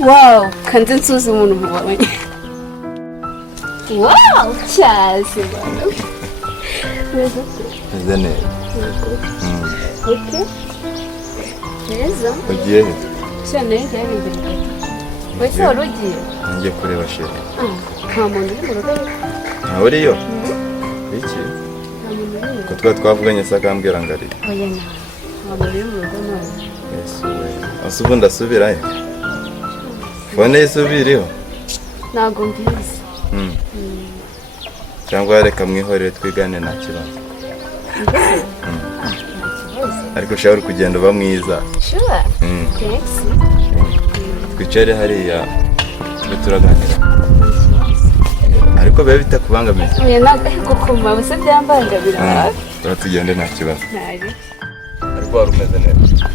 Wow, kanze nsuza umuntu mubonye. Wow, cyase bana. Zene. Okay. Neza. Ugiye he? Cyane yari imbere. Wese warugiye? Ngiye kureba sheri. Nta muntu uri mu rugo. Nta uriyo? Iki? Ko twavuganye sakambwira ngari. Oya na. Ntabwo uri mu rugo none. Yesu we. Asubu ndasubirayo. Fone isubiriho? Ntabwo mbizi. Cyangwa reka mwihorere twigane nta kibazo. Ariko ushobora kugenda uba mwiza. Sure. Thanks. Twicare hariya turaganira. Ariko biba bitakubangamiye. Oya ntabwo kuma bose byambangamira. Turatugende nta kibazo. Ntari. Ariko wari umeze neza.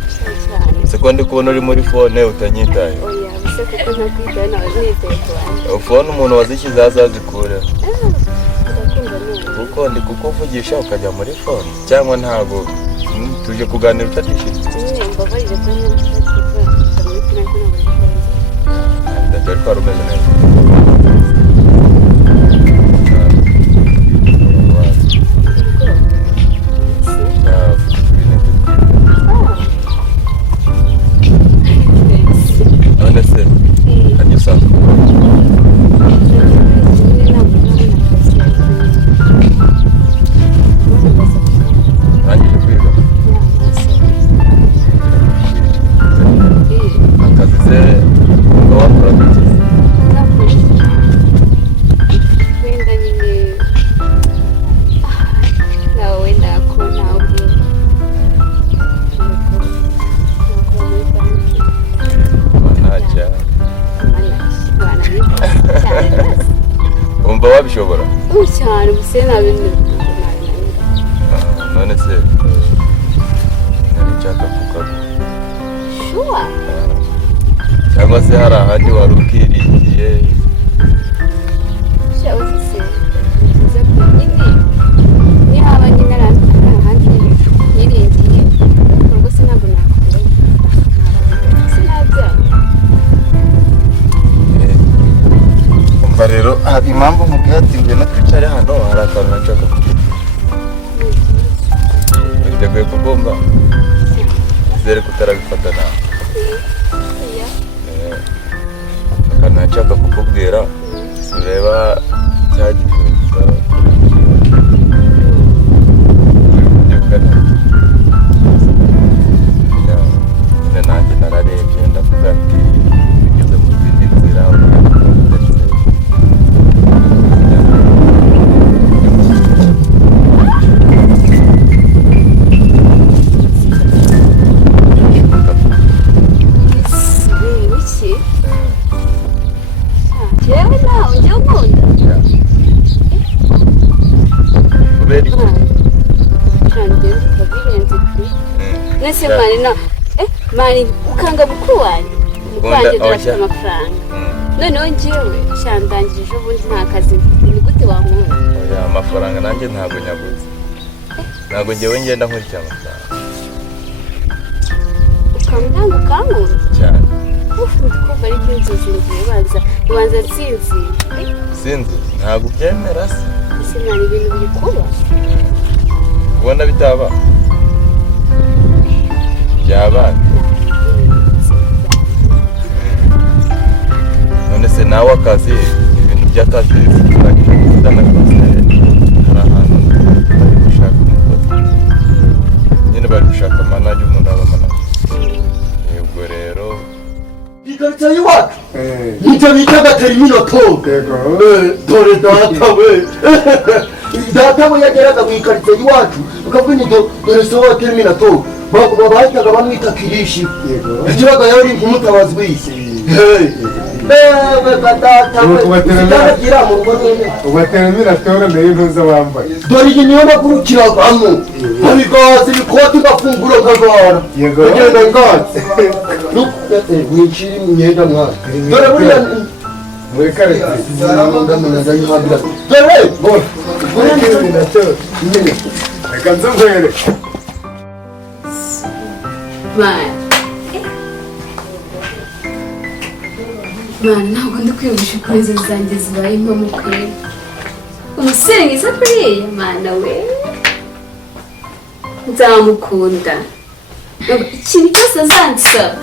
Sekonde kubona uri muri fone utanyitaye. Oya bose kuko ntakwitaye nawe niteye kubana. Fone umuntu wazishyize azazikure. Kuko ndi kukuvugisha ukajya muri fone cyangwa ntago tuje kuganira utatishije. Mbabarire ko ntabwo Ndakari ko rumeze neza. None se hadi usanzwe urangije kwiga akazi se ngo wakora iki? wenda nyine nawe ndakona ubwo Umva wabishobora? Cyane buse nabintu. None se nshaka kukaga. Sure. Cyangwa se hari ahandi wari ukirigiye? Shauri se. Uza kunyine. Ni haba nyine ahandi niringiye. Ubwo sinabwo nakubira. Sinabya. Umva rero hari impamvu mubwiye ati ngwino twicare hano hari akantu nshaka kugira. Witeguye kugomba? Zere kutarabifata nawe. Akantu nshaka kukubwira ureba cyagifuza nanjye nararebye ndavuga ati bigeze mu zindi nzira ndetse Nese mani ukanga mukuru wanjye durafite amafaranga noneho njyewe shandangije ejo bundi nta kazi ni gute wankunda? Oya amafaranga nanjye ntabwo nyabuze ntabwo njyewe ngenda nkurikira amafaranga ukamutanga ukankunda cyane ndikuva ari inzozi nziza ubanza sinzi ntabwo ubyemera se ese nari ibintu biri kuba ubona bitaba byabana none se nawe akazi ibintu by'akazi tutanakoze hari ahantu bari gushaka umukozi nyine bari gushaka manager umuntu aba manager ubwo rero ikarita y'iwacu nicyo bitaga terminato dore data we yageraga mu ikarita y'iwacu ukavuga ni dore sowa terminato bahitaga bamwita kirishi yakibaga yari nk'umutabazi w'isi ubaterminatora mbere y'intuza wambaye dore iyi niyo nagurukiragamo abigazi ibikoti ngafungura nkagara agenda ngatse wicira imyenda mwana dore buriya Reka reka. Ndamenya ndayihambira. Dore! Bora. Wewe natora. Nyine. Reka nzongere. Mana ntabwo ndi kwiyumvisha uko inzozi zanjye zibaye impamo kwera umusore mwiza kuriya mana we nzamukunda ikintu cyose azansaba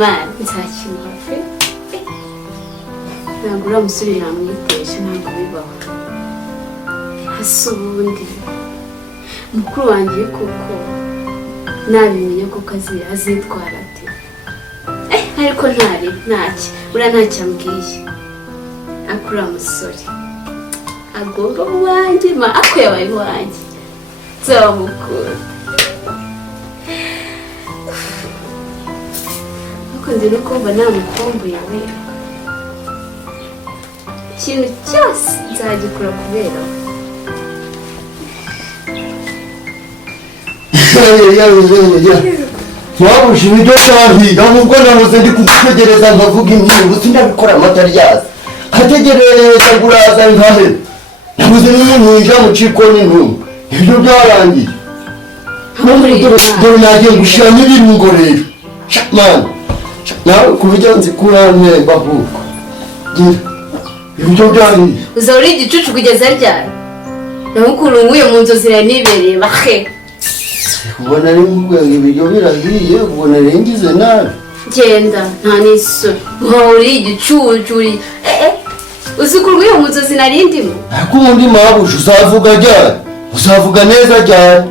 mana nzakimuha pe ntabwo uriya musore namwitesha ntabwo bibaho hasi ubundi mukuru wanjye kuko nabimenya kuko azitwara ati ariko ntacyo uriya ntacyo ambwiye akura musore agomba uwanjye ako yabaye uwanjye nzamukura ariko ndi no kumva namukumbuye we ikintu cyose nzagikora kubera Wabuje ibiryo cyahiga nubwo nahoze ndi kugutegereza nkavuga imyungu sindabikora amatari yaza nkategereza nguraza nkahe nabuze n'umuntu winjira mu ciko n'intumwa ibyo byarangiye dore nagiye gushiramo ibirungo rero mani nawe ku buryo nzikuramemba ahubwo ibyo byahiye uza uri igicucu kugeza ryari naho ukuntu nk'uyu mu nzozi nibereye bahe ubona ari mubwira ibiryo birahiye ubona rengize nabi genda nta n'isoni nkaho uri igicucu uzi ukuntu nk'uyu mu nzozi narindimo ariko ubundi mabuje uzavuga ryari uzavuga neza ryari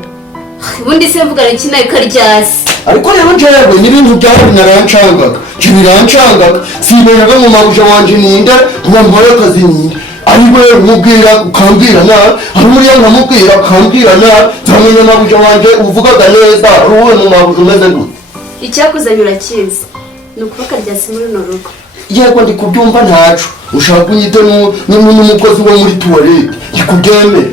ubundi se mvugana iki nawe karyasi ariko rero njyewe n'ibintu byawe binarancangaga birancanga simenyaga mu mabuje wanje ninde ngo nkore akazi ninde ari we mubwira ukambwira nabi ari uriya nkamubwira ukambwira nabi nzamenya mabuje wanje uvugaga neza ari wowe mu mabuje umeze gute icyakuzanye urakizi ni ukuba karyasi muri runo rugo yego ndi kubyumva ntacu ushaka kunyita n'umukozi wo muri tuwarete ndikubyemere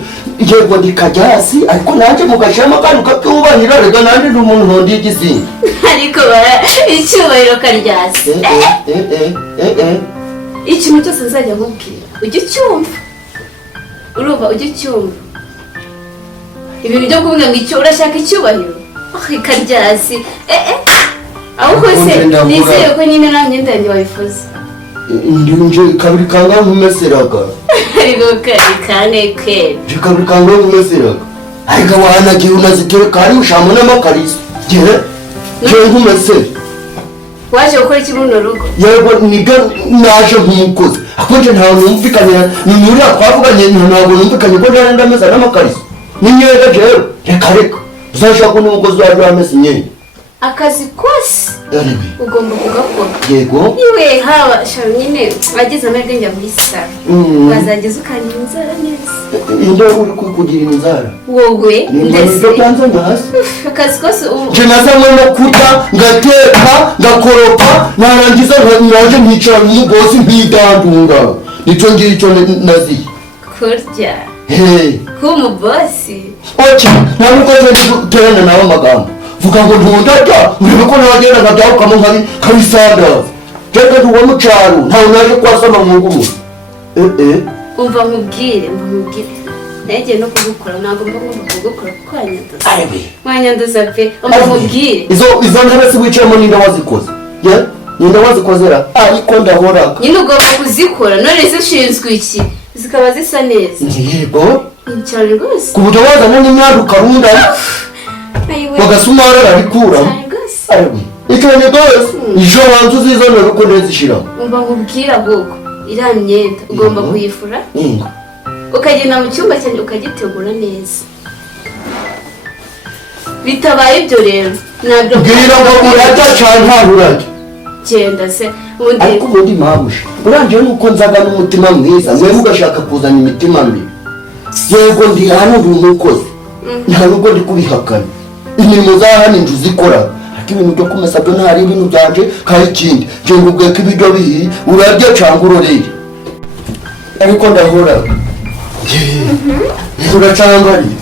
yego ndi karyasi ariko nanjye mugashiramo akantu kabyubahira rega nanjye ndi umuntu ntondiye igisimba ariko icyubahiro karyasi ikintu cyose nzajya nkubwira ujye ucyumva urumva ujye ucyumva ibintu byo kuvuga ngo icyo urashaka icyubahiro karyasi ahubwo se nizeye ko nyine nta myenda yanjye wabifuza nje kabiri kangahe nkumeseraga ariko kane kweli nje kabiri kangahe nkumeseraga ariko wahanagiye unazitereka hari ushamo n'amakariso ngewe nkumesera waje gukora iki muri rugo yego niga naje nk'umukozi akonje ntawe numvikanye n'uriya twavuganye ntabwo numvikanye ko nari ndameza n'amakariso n'imyenda jewe reka reka uzashaka n'umukozi waje wameze imyenda akazi kose ugomba kugakora yego iwe haba sharo nyine wagize amahirwe njya muri saro wazageza ukanira inzara neza inde uri kugira inzara wowe ndetse byanzanye hasi akazi kose nje nazanywe no kurya ngateka ngakoropa narangiza naje nkicara n'umugozi nkidandunga nicyo ngicyo naziye kurya kuba umubosi oke nta mukozi ndi guterana nawe amagambo vuga ngo ntundajya urebe ko nagenda nkajyaho kabisandaza reka ntuwe mu cyaro ntawe naje kwasama mwuga umuntu umva nkubwire nagiye no kugukora ntabwo mba ngomba kugukora kuko wanyanduza pe umva nkubwire izo ntebe si wicayemo ninde wazikoze ninde wazikoze ariko ndahoraga nyine ugomba kuzikora none zishinzwe iki zikaba zisa neza yego cyane rwose ku buryo wazana n'imyanda ukarunda bagasumara arabikura icyo ni rwose ejo hanze uzizanira uko nezishiramo umva nkubwire ahubwo iriya myenda ugomba kuyifura ukagenda mu cyumba cyanjye ukagitegura neza bitabaye ibyo rero ntabwo bwira ngo urajya cyane ntabwo urajya genda se ariko ubundi mpabuje urangiye nuko nzaga n'umutima mwiza mwe mugashaka kuzana imitima mibi yego ndi hano ndi umukozi nta nubwo ndi kubihakana imirimo za hano inzu zikora ariko ibintu byo kumesa byo ntari ibintu byanje kandi ikindi nje ngubwiye ko ibiryo bihiye urarya cyangwa urorere ariko ndahoraga uracangariye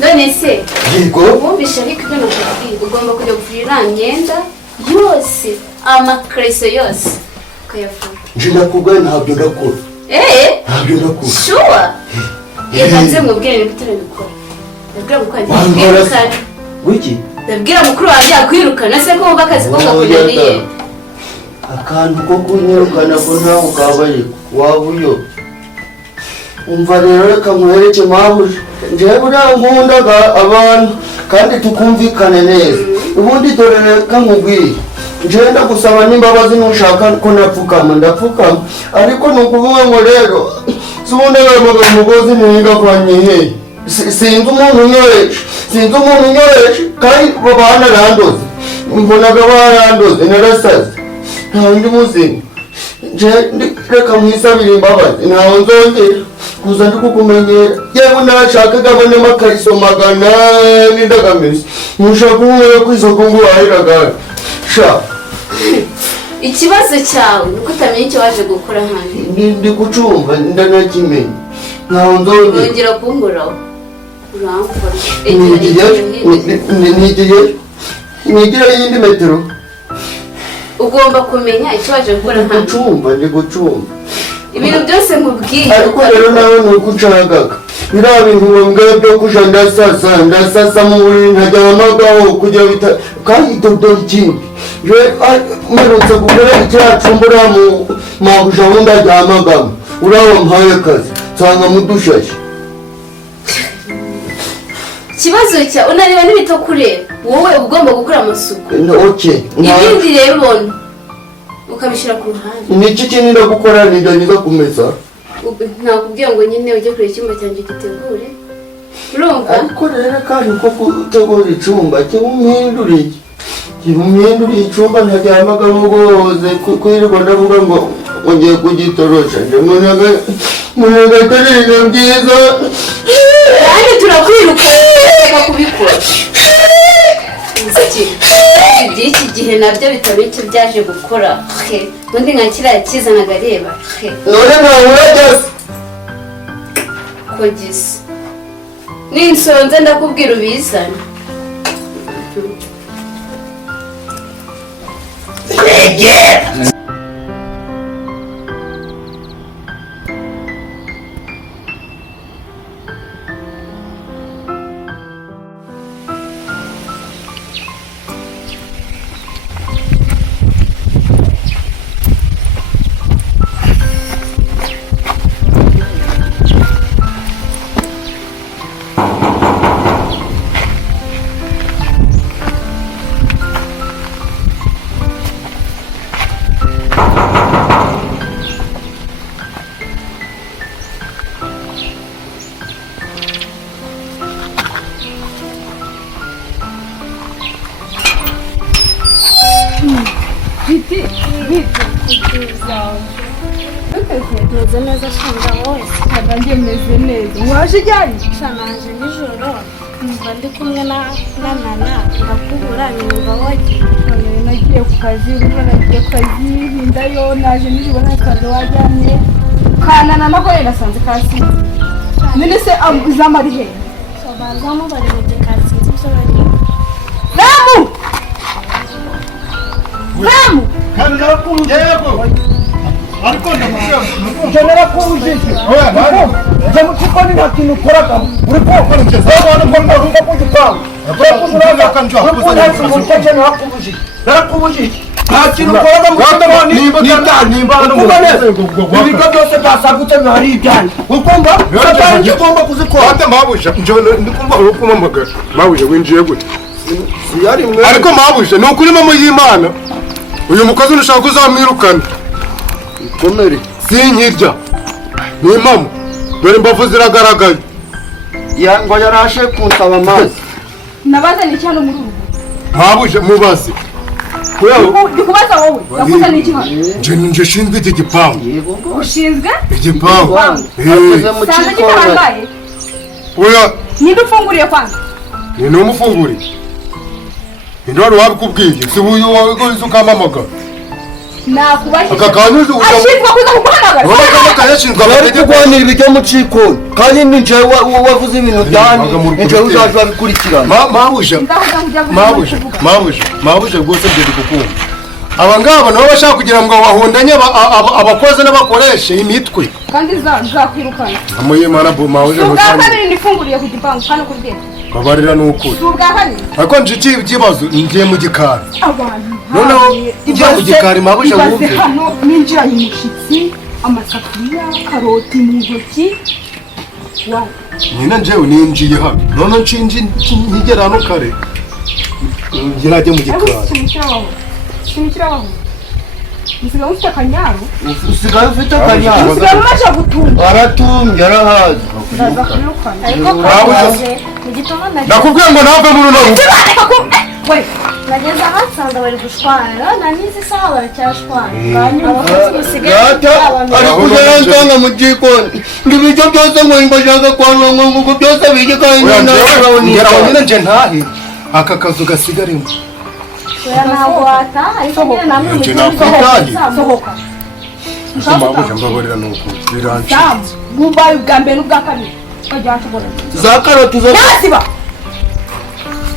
none se yego wumvishe ariko ibyo nakubwiye ugomba kujya gufura iriya myenda yose amakariso yose ukayafura nje nakubwaye ntabyo ndakora. Ntabyo ndakora. Sure. Reka nze mubwire niba utarabikora. Ndabwira mukuru wanjye kwirukana. Wiki? Ndabwira mukuru wanjye yakwirukana se ko wumva akazi ko gakunaniye. Akantu ko kunyirukana ko ntawe kabaye waba uyo. Umva rero reka muhereke mabuja. Njewe buriya nkundaga abantu kandi tukumvikane neza. Ubundi dore reka nkubwire. Njewe ndagusaba n'imbabazi nushaka ko napfukama ndapfukama. Ariko ni ukuvuga ngo rero subundi ayo mugozi ntiyiga kwa nyiheye. Sinzi umuntu unyoresha kandi babana randoze. Mbonaga barandoze narasaze. Nta undi muzima. Reka mwisabire imbabazi ntawe nzongera kuza ndi kukumenyera. Yewe nashakaga abonemo akariso 100 n'indagamisi. Mushaka umwe ku isoko ngo wahiraga. Sha. Ikibazo cyawe nuko utamenye icyo waje gukora hano. Ndi kucumva ndanakimenya. Ntawe nzongera. Nongera kumburaho. Uramfora. Nigire yindi metero. Ugomba kumenya icyo waje gukora hano. Ndi gucumba. Ibintu byose nkubwiye. Ariko rero nawe nuko ucagaga. Biriya bintu ngombwa byo kuja ndasasa mu buriri ntajyamagaho kujya bita kandi dore ikindi. Mperutse gukora icyacumbura mu mabuja wundi ajyamagamo. Uraho mpaye akazi nsanga mudushashe. Ikibazo cya unareba n'ibito kureba wowe ugomba gukora amasuku. Okay. Ibindi rero ubona ukabishyira ku ruhande. Niki kintu ndagukora nijya kumesa? Nakubwiye ngo nyine ujye kure icyumba cyanjye gitegure. Urumva? Ariko rero kandi ko gutegura icyumba cy'umuhinduriye. Umuhinduriye icyumba ntajyamagamo rwose kwirirwa ndavuga ngo ngiye kugitorosha. Munaga kariga byiza. Kandi turakwiruka reka kubikora. Iki gihe nabyo bitari icyo byaje gukora. Undi nka kiriya kizanaga reba. None ntawe urageze. Ko gisa. Ninsonze ndakubwira ubizane. Meze neza shanga wese. Nanjye meze neza. Waje ijyanye? Shanaje nijoro numva ndi kumwe na nana ndakubura nyumva wagiye. Nagiye ku kazi, nagiye ku kazi hindayo naje nijoro nta kazi wajyanye. Kanana nako nasanze kasi. None se izamari he? Bazamu bari mu gikari cyo bari. Ramu! Kandi narakuje yego. Ariko Genera kuje. Jamu chikoni nta kintu ukoraga. Uri ko nigeze. Abantu ko ndavuga ko gitanga. Uraza kanjwa. Narakubuje. Nta kintu ukoraga mu gitanga nimba ibigo byose byasagutse bihari ibyane. Ukumva? Satani ugomba kuzikora. Ate mabuje njone ndikumva urukumamagara. Mabuje winjiye gute? Siyari mwe. Ariko mabuje ni ukuri mama y'Imana. Uyu mukozi unashaka kuzamwirukana. Komere. Sinkirya. Ni mama. Dore imbavu ziragaragaye. Ngo yarashe kunsaba amazi. Nabazanye cyane muri ubu. Mabuje mubaze. Ndikubaza wowe. Yakuzanye iki hano? Nje shinzwe iki gipangu. Yego. Ushinzwe? Igipangu. Akoze mu Sana kiko. gitangaye. Oya, Niba ufunguriye kwanza. ni numufunguri. Indwara wabikubwiye. Si uyu wawe ko ukamamagara. Nakubashije. Aka kanyuze uza. Ashinzwe kuza kuguhamagara. Wowe kama kayashinzwe Bari amategeko. kurwanira ibijya mu cikoni kandi ninje wavuze ibintu byane ninje uzaje babikurikirana. Mabuje. Mabuje rwose byo kukumva. aba ngaba nabo bashaka kugira ngo bahundanye abakozi n'abakoreshe imitwe kandi zakwirukana amuyimana buma uje ubwa kabiri nifunguriye ku gipangu hano ku bwete babarira n'ukuri ubwa kabiri ariko nje ikibazo ngiye mu gikari abantu noneho ibyo mu gikari mabuje wumve hano ninjiranye umushyitsi amasafuriya karoti mu ntoki nyina njyewe ninjiye hano none nshinje nkigera hano kare ngirajye mu gikari kimukirabaho usigaye ufite akanyaru usigaye ufite akanyaru usigaye umaze gutunga aratumbye arahazi ndaza kwirukana ariko kaje mu gitondo nakubwiye ngo nave muri uno nageze aho nsanga bari gushwana na n'izi saha baracyashwana abakozi basigaye ari kujya nsanga mu gikoni ngo ibiryo byose ngo ngashaka kwanwa ngo byose bije kandi nyine nje ntahe aka kazu gasigaremo ntabwo wataha ariko nyine namwe mu gihe sohoka mbabuja mbabarira n'ukuri biranshi bubaye ubwa mbere n'ubwa kabiri bajya bashobora za karoti zo nasiba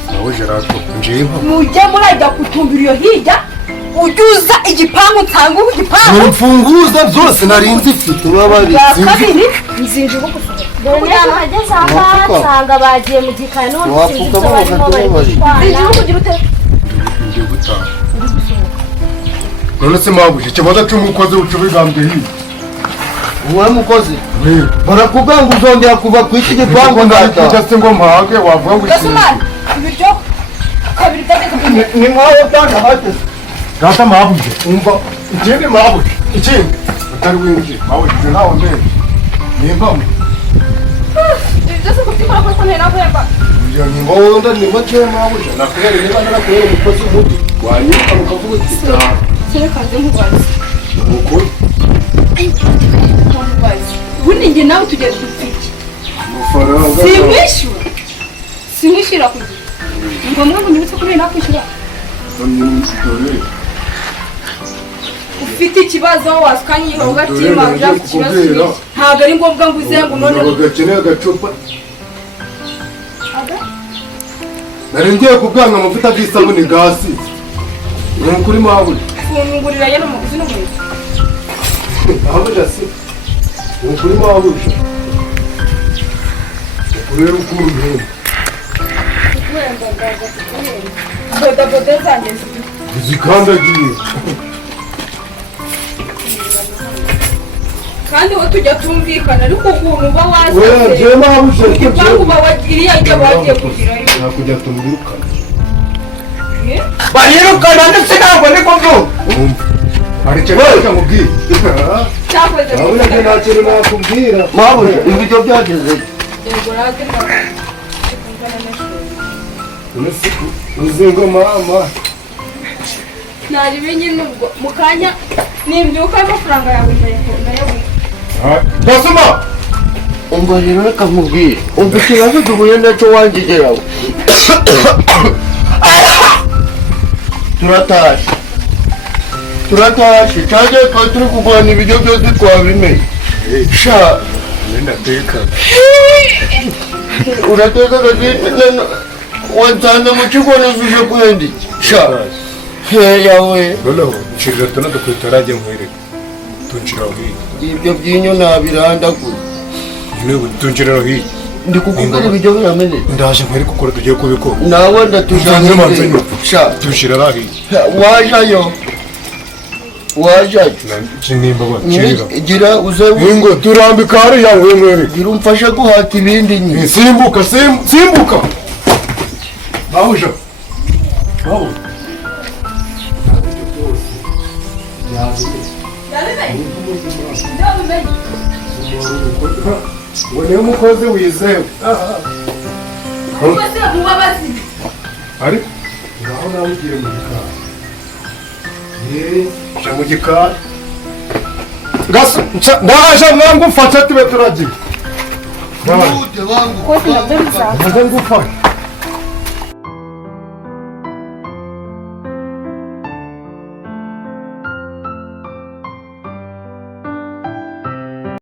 mbabuja rato njiye nka mujye murajya kutumbira iyo hirya ujye uza igipangu nsanga ubu igipangu mfunguza zose nari nzifite babari bwa kabiri nzinjira uko gusohoka dore niba hageze aha nsanga bagiye mu gikari n'ubundi sinzi icyo barimo bari gushwana nzinjira uko ugira ute ndi gutaha none se mbabuja ikibazo cy'umukozi ucubigambye hirya uwe mukozi barakubwira ngo uzongera kuva ku iki gipangu ndahita se ngo mpage wavuga ngo gasumani ibiryo kabiri byageze ni mwawe kandi ahateze data mabuje umva ikindi mabuje ikindi utari winjiye mabuje ibyo ntawe mbere nimba byose kubyikora kuko nteravuye iyo nimba wenda nimba cye mabuje nakurere niba nakurere umukozi mubi wanyiruka ukavuga uti cyerekanze nk'ubazi ukuri ubundi njye nawe tugeze dufite amafaranga simwishyura ku gihe ni ngombwa ngo nyibutse kubera nakwishyura dore ufite ikibazo wasukanye ugatima ujya ku kibazo ntabwo ari ngombwa ngo uze ngo none bagakeneye agacupa nari ngiye kubwanga amavuta y'isabune gasi ni ukuri mabuje fungurira ye n'umuguzi n'umuguzi mabuje si ni ukuri mabuje ukurere ukuntu bodaboda zanjye zikandagiye kandi wowe tujya tumvikana ariko ukuntu uba wewe wasaze je mabuje igipangu uba wagiriye ibyo bagiye kugirayo nakujya tumwirukana bariyirukana ndetse ntabwo ndi kubyumva umva hari icyo nshaka nkubwira cyakoze urabona ko nta kintu nakubwira mwabuze ibiryo byageze yego rage uzingo mama nari nyine ubwo mu kanya nimbyuka amafaranga yawe ndayabona basuma umva rero reka nkubwire umva ikibazo duhuye nacyo wangigeraho turatashye cyagiye twari turi kugurana ibiryo byose twabimenye sha ndateka urateka gazete wansanze mu kigo nizuje kwenda iki sha yawe noneho nshirira tuna dukwita rajye nkwereka tunshiraho hirya ibyo byinyo nabirandagura tunshiraho hirya ndi kukubwira ibiryo biramenye ndaje nkwereka ukora tugiye kubikora nawe ndatujanye sha tunshira hirya wajayo kinimba bakira gira uze ngo turambika hariya nkwereka gira umfashe guhata ibindi nyine simbuka simbuka bawuja bawu we niwe mukozi wizewe ari ngaho nawe ugiye mu gikari ja mu gikari gaso ndaje mwangufata tube turagiye kose nabyo bizaba ndaje ngufata